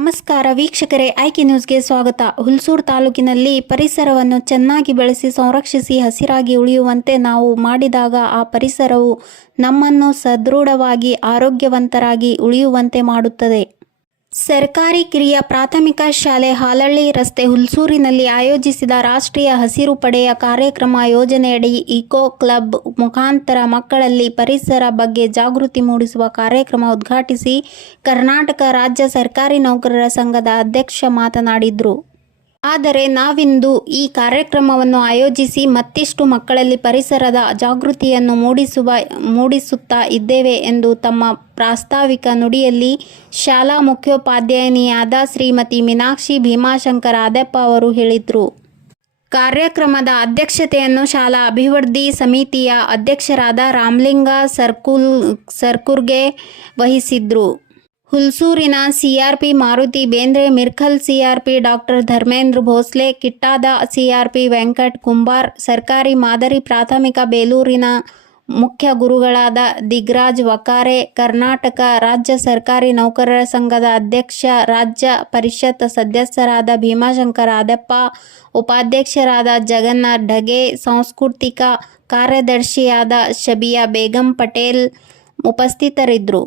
ನಮಸ್ಕಾರ ವೀಕ್ಷಕರೇ, ಆಯ್ಕೆ ನ್ಯೂಸ್ಗೆ ಸ್ವಾಗತ. ಹುಲ್ಸೂರು ತಾಲೂಕಿನಲ್ಲಿ ಪರಿಸರವನ್ನು ಚೆನ್ನಾಗಿ ಬೆಳೆಸಿ ಸಂರಕ್ಷಿಸಿ ಹಸಿರಾಗಿ ಉಳಿಯುವಂತೆ ನಾವು ಮಾಡಿದಾಗ ಆ ಪರಿಸರವು ನಮ್ಮನ್ನು ಸದೃಢವಾಗಿ ಆರೋಗ್ಯವಂತರಾಗಿ ಉಳಿಯುವಂತೆ ಮಾಡುತ್ತದೆ. ಸರ್ಕಾರಿ ಕಿರಿಯ ಪ್ರಾಥಮಿಕ ಶಾಲೆ ಹಾಲಳ್ಳಿ ರಸ್ತೆ ಹುಲ್ಸೂರಿನಲ್ಲಿ ಆಯೋಜಿಸಿದ ರಾಷ್ಟ್ರೀಯ ಹಸಿರು ಪಡೆಯ ಕಾರ್ಯಕ್ರಮ ಯೋಜನೆಯಡಿ ಇಕೋ ಕ್ಲಬ್ ಮುಖಾಂತರ ಮಕ್ಕಳಲ್ಲಿ ಪರಿಸರ ಬಗ್ಗೆ ಜಾಗೃತಿ ಮೂಡಿಸುವ ಕಾರ್ಯಕ್ರಮ ಉದ್ಘಾಟಿಸಿ ಕರ್ನಾಟಕ ರಾಜ್ಯ ಸರ್ಕಾರಿ ನೌಕರರ ಸಂಘದ ಅಧ್ಯಕ್ಷ ಮಾತನಾಡಿದರು. ಆದರೆ ನಾವಿಂದು ಈ ಕಾರ್ಯಕ್ರಮವನ್ನು ಆಯೋಜಿಸಿ ಮತ್ತಿಷ್ಟು ಮಕ್ಕಳಲ್ಲಿ ಪರಿಸರದ ಜಾಗೃತಿಯನ್ನು ಮೂಡಿಸುತ್ತಾ ಇದ್ದೇವೆ ಎಂದು ತಮ್ಮ ಪ್ರಾಸ್ತಾವಿಕ ನುಡಿಯಲ್ಲಿ ಶಾಲಾ ಮುಖ್ಯೋಪಾಧ್ಯಾಯಿನಿಯಾದ ಶ್ರೀಮತಿ ಮೀನಾಕ್ಷಿ ಭೀಮಾಶಂಕರ ಆದೆಪ್ಪ ಅವರು ಹೇಳಿದರು. ಕಾರ್ಯಕ್ರಮದ ಅಧ್ಯಕ್ಷತೆಯನ್ನು ಶಾಲಾ ಅಭಿವೃದ್ಧಿ ಸಮಿತಿಯ ಅಧ್ಯಕ್ಷರಾದ ರಾಮಲಿಂಗ ಸರ್ಕುರ್ಗೆ ವಹಿಸಿದ್ರು. ಹುಲ್ಸೂರಿನ CRP Maruti Bendre, Mirkal CRP doctor Dharmendra Bhosle, ಕಿಟ್ಟಾದ ಸಿಆರ್ಪಿ ವೆಂಕಟ್ ಕುಂಬಾರ್, ಸರ್ಕಾರಿ ಮಾದರಿ ಪ್ರಾಥಮಿಕ ಬೇಲೂರಿನ ಮುಖ್ಯ ಗುರುಗಳಾದ ದಿಗ್ರಾಜ್ ವಕಾರೆ, ಕರ್ನಾಟಕ ರಾಜ್ಯ ಸರ್ಕಾರಿ ನೌಕರರ ಸಂಘದ ಅಧ್ಯಕ್ಷ, ರಾಜ್ಯ ಪರಿಷತ್ ಸದಸ್ಯರಾದ ಭೀಮಾಶಂಕರ ಆದೆಪ್ಪ, ಉಪಾಧ್ಯಕ್ಷರಾದ ಜಗನ್ನಾಥ್ ಢಗೆ, ಸಾಂಸ್ಕೃತಿಕ ಕಾರ್ಯದರ್ಶಿಯಾದ ಶಬಿಯಾ ಬೇಗಂ ಪಟೇಲ್ ಉಪಸ್ಥಿತರಿದ್ದರು.